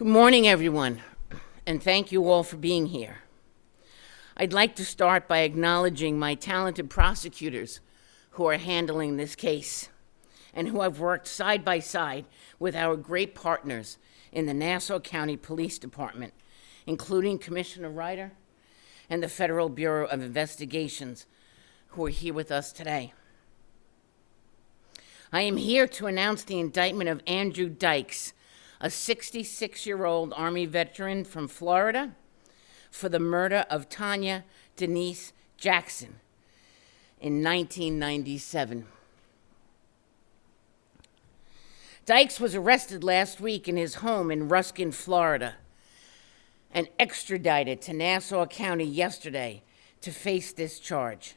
Good morning, everyone, and thank you all for being here. I'd like to start by acknowledging my talented prosecutors who are handling this case and who have worked side by side with our great partners in the Nassau County Police Department, including Commissioner Ryder and the Federal Bureau of Investigations, who are here with us today. I am here to announce the indictment of Andrew Dykes, a 66-year-old Army veteran from Florida, for the murder of Tanya Denise Jackson in 1997. Dykes was arrested last week in his home in Ruskin, Florida, and extradited to Nassau County yesterday to face this charge.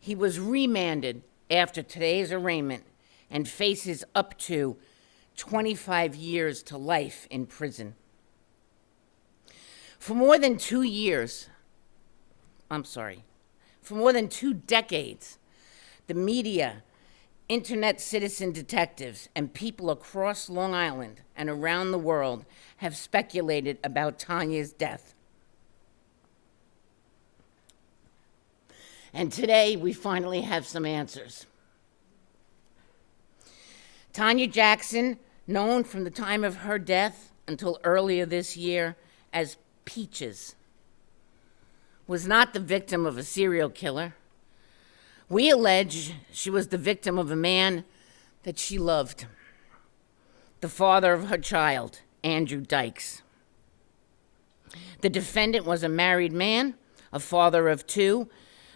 He was remanded after today's arraignment and faces up to 25 years to life in prison. For more than 2 decades, the media, internet citizen detectives, and people across Long Island and around the world have speculated about Tanya's death. And today, we finally have some answers. Tanya Jackson, known from the time of her death until earlier this year as Peaches, was not the victim of a serial killer. We allege she was the victim of a man that she loved, the father of her child, Andrew Dykes. The defendant was a married man, a father of two,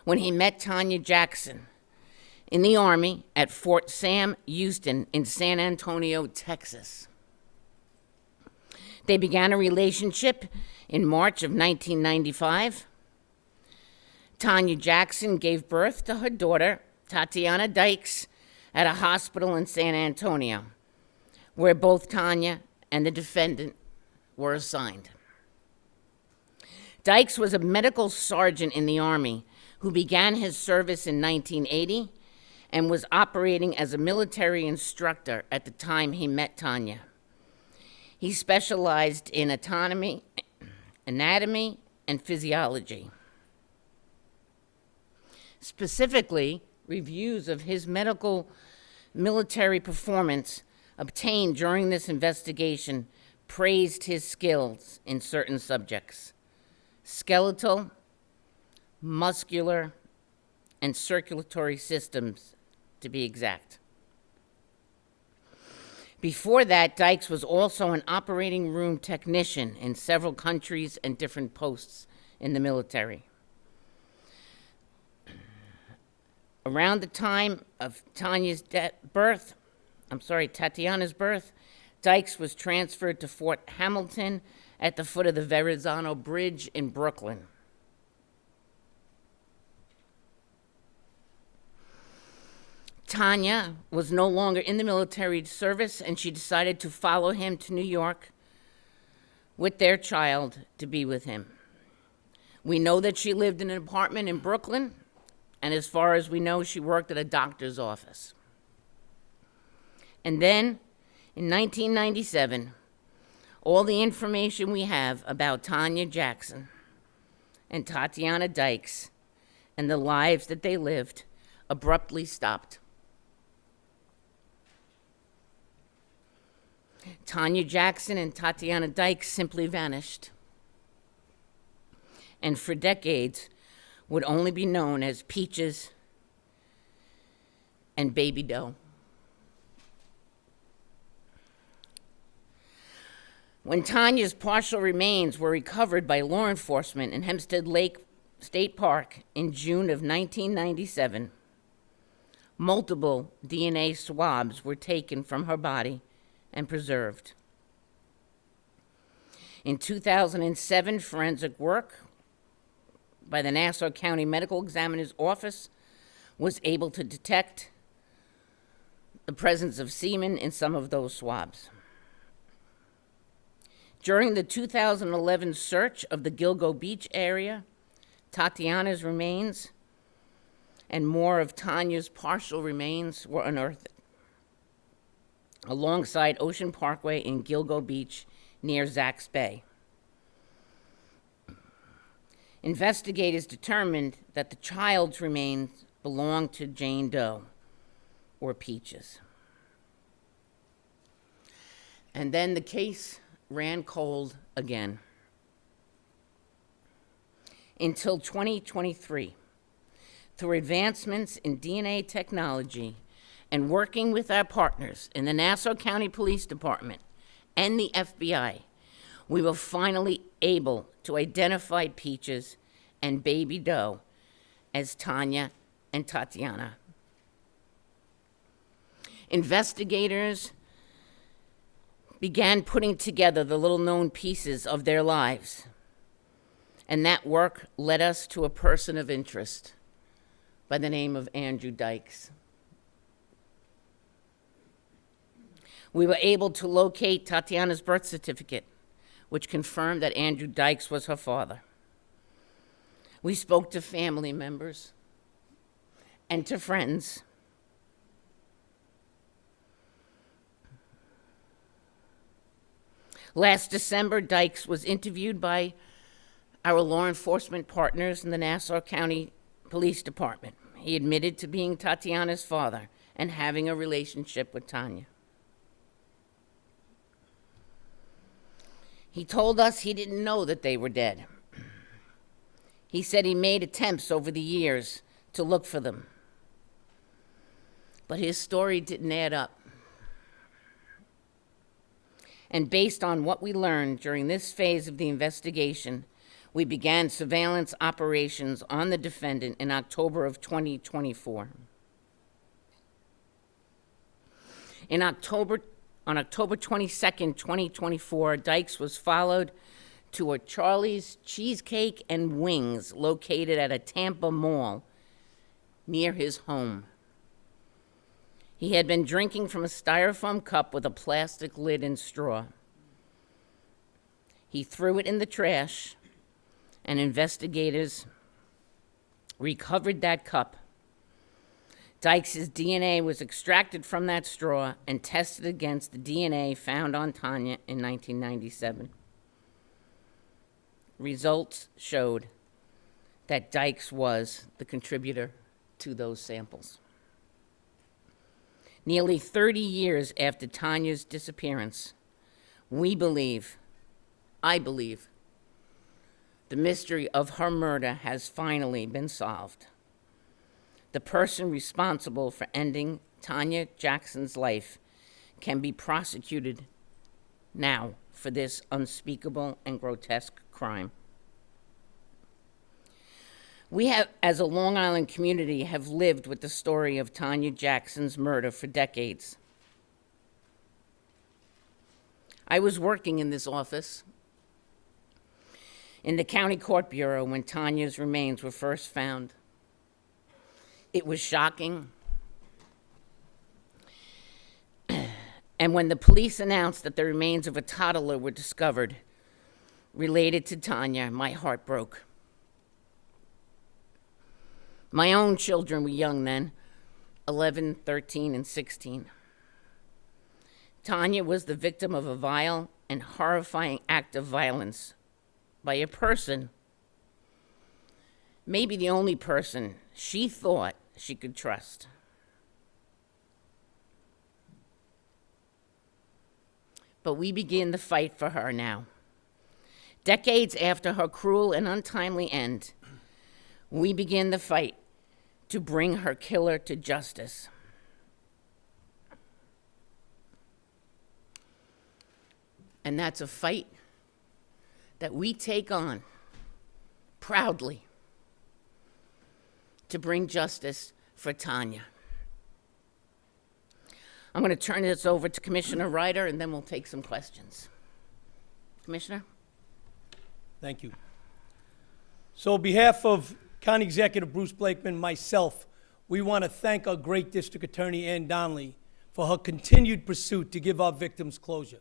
when he met Tanya Jackson in the Army at Fort Sam Houston in San Antonio, Texas. They began a relationship in March of 1995. Tanya Jackson gave birth to her daughter, Tatiana Dykes, at a hospital in San Antonio, where both Tanya and the defendant were assigned. Dykes was a medical sergeant in the Army who began his service in 1980 and was operating as a military instructor at the time he met Tanya. He specialized in anatomy, and physiology. Specifically, reviews of his medical military performance obtained during this investigation praised his skills in certain subjects: skeletal, muscular, and circulatory systems, to be exact. Before that, Dykes was also an operating room technician in several countries and different posts in the military. Around the time of Tatiana's birth, Dykes was transferred to Fort Hamilton at the foot of the Verrazano Bridge in Brooklyn. Tanya was no longer in the military service, and she decided to follow him to New York with their child to be with him. We know that she lived in an apartment in Brooklyn, and as far as we know, she worked at a doctor's office. And then, in 1997, all the information we have about Tanya Jackson and Tatiana Dykes and the lives that they lived abruptly stopped. Tanya Jackson and Tatiana Dykes simply vanished, and for decades would only be known as Peaches and Baby Doe. When Tanya's partial remains were recovered by law enforcement in Hempstead Lake State Park in June of 1997, multiple DNA swabs were taken from her body and preserved. In 2007, forensic work by the Nassau County Medical Examiner's Office was able to detect the presence of semen in some of those swabs. During the 2011 search of the Gilgo Beach area, Tatiana's remains and more of Tanya's partial remains were unearthed alongside Ocean Parkway in Gilgo Beach near Zacks Bay. Investigators determined that the child's remains belonged to Jane Doe, or Peaches. And then the case ran cold again. Until 2023, through advancements in DNA technology and working with our partners in the Nassau County Police Department and the FBI, we were finally able to identify Peaches and baby Doe as Tanya and Tatiana. Investigators began putting together the little-known pieces of their lives, and that work led us to a person of interest by the name of Andrew Dykes. We were able to locate Tatiana's birth certificate, which confirmed that Andrew Dykes was her father. We spoke to family members and to friends. Last December, Dykes was interviewed by our law enforcement partners in the Nassau County Police Department. He admitted to being Tatiana's father and having a relationship with Tanya. He told us he didn't know that they were dead. He said he made attempts over the years to look for them, but his story didn't add up. And based on what we learned during this phase of the investigation, we began surveillance operations on the defendant in October of 2024. On October 22nd, 2024, Dykes was followed to a Charlie's Cheesecake and Wings located at a Tampa mall near his home. He had been drinking from a styrofoam cup with a plastic lid and straw. He threw it in the trash, and investigators recovered that cup. Dykes' DNA was extracted from that straw and tested against the DNA found on Tanya in 1997. Results showed that Dykes was the contributor to those samples. Nearly 30 years after Tanya's disappearance, I believe, the mystery of her murder has finally been solved. The person responsible for ending Tanya Jackson's life can be prosecuted now for this unspeakable and grotesque crime. We have, as a Long Island community, have lived with the story of Tanya Jackson's murder for decades. I was working in this office in the County Court Bureau when Tanya's remains were first found. It was shocking. And when the police announced that the remains of a toddler were discovered related to Tanya, my heart broke. My own children were young then, 11, 13, and 16. Tanya was the victim of a vile and horrifying act of violence by a person, maybe the only person she thought she could trust. But we begin the fight for her now. Decades after her cruel and untimely end, we begin the fight to bring her killer to justice. And that's a fight that we take on proudly to bring justice for Tanya. I'm going to turn this over to Commissioner Ryder, and then we'll take some questions. Commissioner? Thank you. So on behalf of County Executive Bruce Blakeman, myself, we want to thank our great District Attorney, Ann Donnelly, for her continued pursuit to give our victims closure.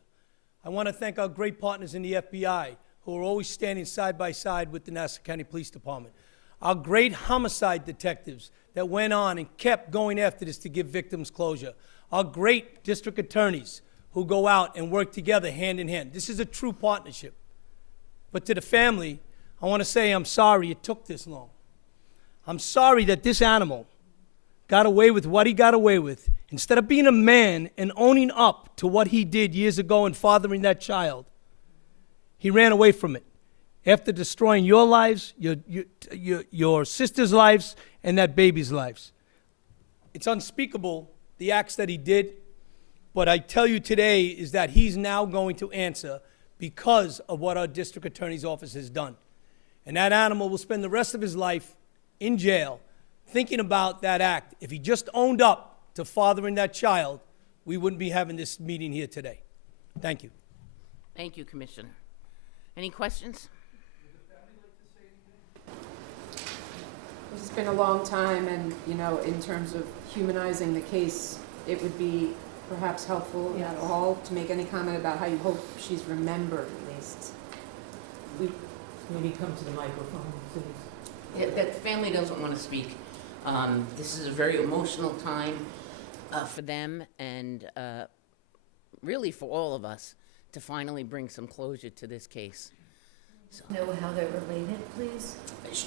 I want to thank our great partners in the FBI, who are always standing side by side with the Nassau County Police Department. Our great homicide detectives that went on and kept going after this to give victims closure. Our great district attorneys who go out and work together hand in hand. This is a true partnership. But to the family, I want to say I'm sorry it took this long. I'm sorry that this animal got away with what he got away with. Instead of being a man and owning up to what he did years ago and fathering that child, he ran away from it after destroying your lives, your sister's lives, and that baby's lives. It's unspeakable, the acts that he did, but I tell you today is that he's now going to answer because of what our district attorney's office has done. And that animal will spend the rest of his life in jail thinking about that act. If he just owned up to fathering that child, we wouldn't be having this meeting here today. Thank you. Thank you, Commissioner. Any questions? It's been a long time, and, you know, in terms of humanizing the case, it would be perhaps helpful at all to make any comment about how you hope she's remembered, at least. Maybe come to the microphone, please. Yeah, that family doesn't want to speak. This is a very emotional time for them and really for all of us to finally bring some closure to this case. So, Know how they're related, please?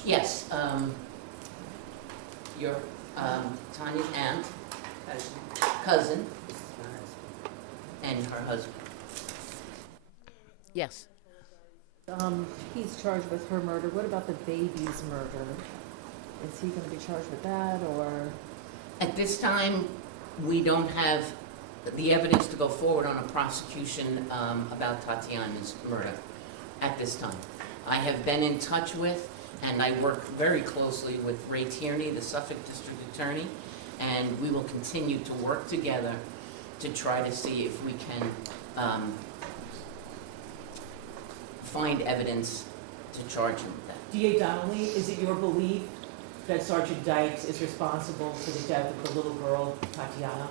yes, your Tanya's aunt, cousin, and her husband. Yes. He's charged with her murder. What about the baby's murder? Is he going to be charged with that, or? At this time, we don't have the evidence to go forward on a prosecution about Tatiana's murder at this time. I have been in touch with, and I work very closely with Ray Tierney, the Suffolk District Attorney, and we will continue to work together to try to see if we can find evidence to charge him with that. DA Donnelly, is it your belief that Sergeant Dykes is responsible for the death of the little girl, Tatiana?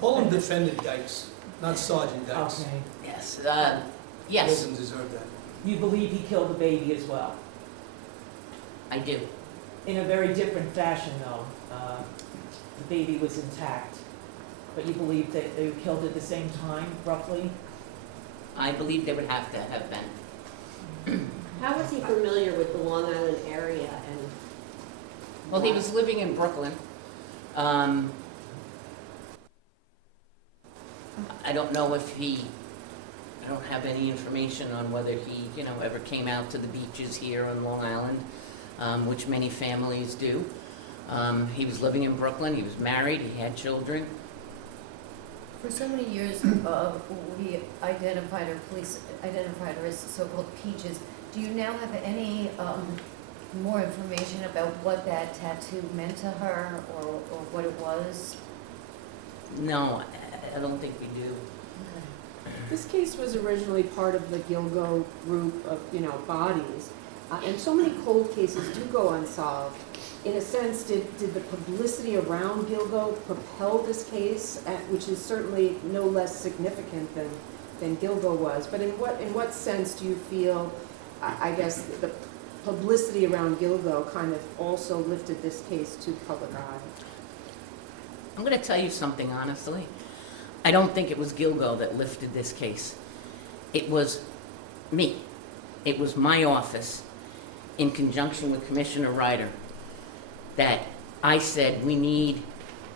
Call him Defendant Dykes, not Sergeant Dykes. Okay. Yes, He yes, doesn't deserve that. You believe he killed the baby as well? I do. In a very different fashion, though. The baby was intact, but you believe that they were killed at the same time, roughly? I believe they would have to have been. How was he familiar with the Long Island area and? Well, he was living in Brooklyn. I don't know if I don't have any information on whether he, ever came out to the beaches here on Long Island, which many families do. He was living in Brooklyn, he was married, he had children. For so many years, we identified her as so-called Peaches. Do you now have any more information about what that tattoo meant to her, or what it was? No, I don't think we do. This case was originally part of the Gilgo group of, bodies, and so many cold cases do go unsolved. In a sense, did the publicity around Gilgo propel this case, which is certainly no less significant than Gilgo was? But in what sense do you feel, I guess, the publicity around Gilgo kind of also lifted this case to public eye? I'm going to tell you something honestly. I don't think it was Gilgo that lifted this case. It was me. It was my office, in conjunction with Commissioner Ryder, that I said we need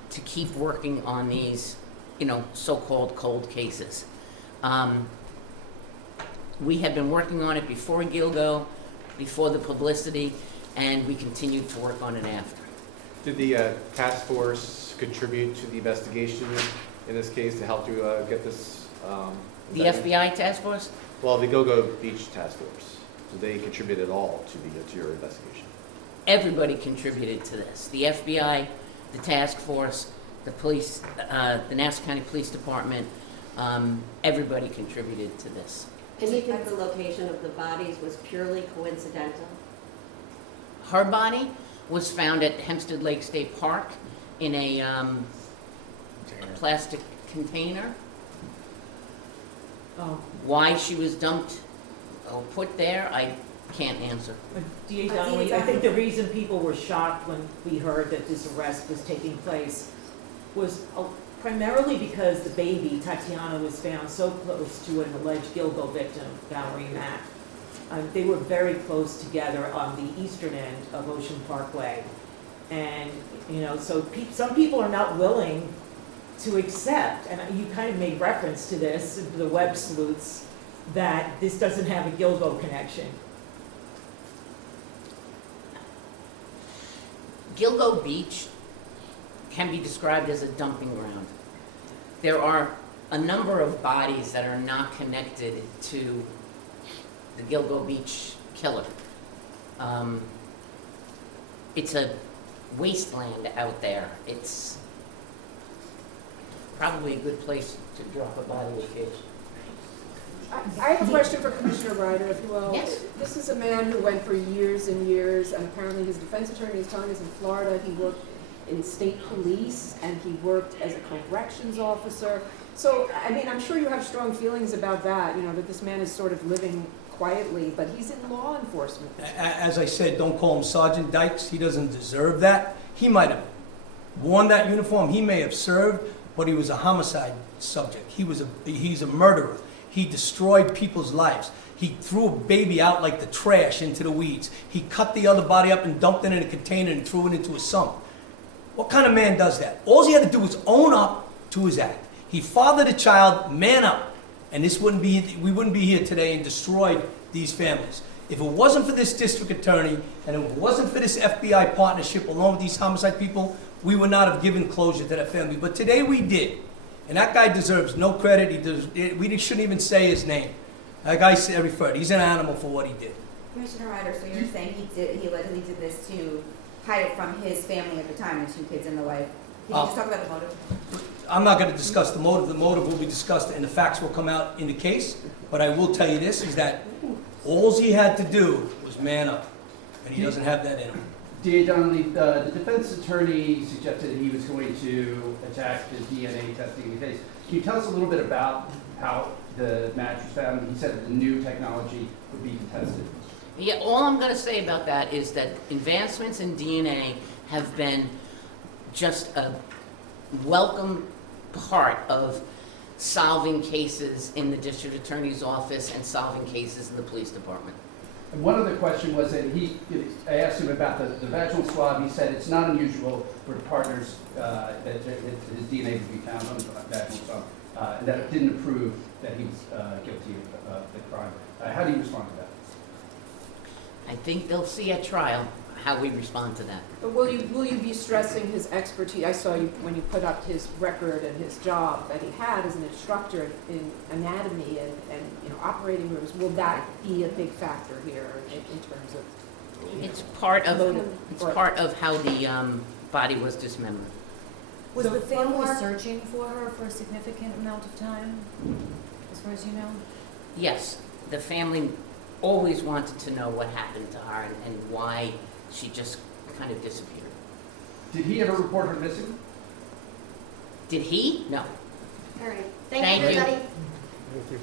to keep working on these, so-called cold cases. We had been working on it before Gilgo, before the publicity, and we continued to work on it after. Did the task force contribute to the investigation in this case to help you get this? The FBI task force? Well, the Gilgo Beach task force. Did they contribute at all to your investigation? Everybody contributed to this. The FBI, the task force, the police, the Nassau County Police Department, everybody contributed to this. And you think the location of the bodies was purely coincidental? Her body was found at Hempstead Lake State Park in a plastic container. Oh. Why she was dumped or put there, I can't answer. DA Donnelly, I think the reason people were shocked when we heard that this arrest was taking place was Primarily because the baby, Tatiana, was found so close to an alleged Gilgo victim, Valerie Mack. They were very close together on the eastern end of Ocean Parkway. And, you know, so some people are not willing to accept, and you kind of made reference to this, the web sleuths, that this doesn't have a Gilgo connection. Gilgo Beach can be described as a dumping ground. There are a number of bodies that are not connected to the Gilgo Beach killer. It's a wasteland out there. It's probably a good place to drop a body of fish. I have a question for Commissioner Ryder, if you will. Yes. This is a man who went for years and years, and apparently his defense attorney is telling us in Florida he worked in state police and he worked as a corrections officer. So, I mean, I'm sure you have strong feelings about that, you know, that this man is sort of living quietly, but he's in law enforcement. As I said, don't call him Sergeant Dykes. He doesn't deserve that. He might have worn that uniform. He may have served, but he was a homicide subject. He's a murderer. He destroyed people's lives. He threw a baby out like the trash into the weeds. He cut the other body up and dumped it in a container and threw it into a sump. What kind of man does that? All he had to do was own up to his act. He fathered a child, man up, and we wouldn't be here today and destroyed these families. If it wasn't for this district attorney and if it wasn't for this FBI partnership along with these homicide people, we would not have given closure to that family. But today we did. And that guy deserves no credit. We shouldn't even say his name. That guy referred. He's an animal for what he did. Commissioner Ryder, so you're saying he allegedly did this to hide it from his family at the time, the 2 kids and the wife. Can you just talk about the motive? I'm not going to discuss the motive. The motive will be discussed and the facts will come out in the case. But I will tell you this, is that all he had to do was man up. And he doesn't have that in him. D.A. Donnelly, the defense attorney suggested that he was going to attack the DNA testing in the case. Can you tell us a little bit about how the match was found? He said that the new technology would be contested. Yeah, all I'm going to say about that is that advancements in DNA have been just a welcome part of solving cases in the district attorney's office and solving cases in the police department. And one other question was that I asked him about the vaginal swab. He said it's not unusual for partners that his DNA would be found on the vaginal swab, and that it didn't prove that he was guilty of the crime. How do you respond to that? I think they'll see at trial how we respond to that. But will you be stressing his expertise? I saw you when you put up his record and his job that he had as an instructor in anatomy and operating rooms. Will that be a big factor here in terms of? It's part of how the body was dismembered. Was the family searching for her for a significant amount of time, as far as you know? Yes, the family always wanted to know what happened to her and why she just kind of disappeared. Did he ever report her missing? Did he? No. All right. Thank you. Everybody. Thank you.